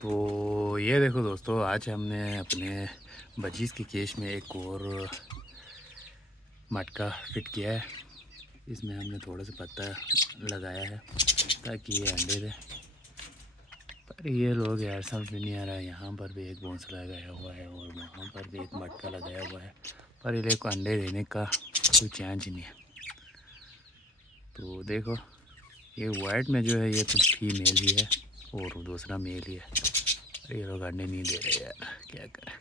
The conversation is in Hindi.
तो ये देखो दोस्तों, आज हमने अपने बजीज़ के केज में एक और मटका फिट किया है। इसमें हमने थोड़ा सा पत्ता लगाया है ताकि ये अंडे दें। पर ये लोग यार समझ में नहीं आ रहा है। यहाँ पर भी एक घोंसला लगाया हुआ है और वहाँ पर भी एक मटका लगाया हुआ है, पर ये को अंडे देने का कोई चांस ही नहीं है। तो देखो, ये वाइट में जो है ये तो फीमेल ही है और दूसरा मेल ही है। ये लोग अंडे नहीं दे रहे यार, क्या करें।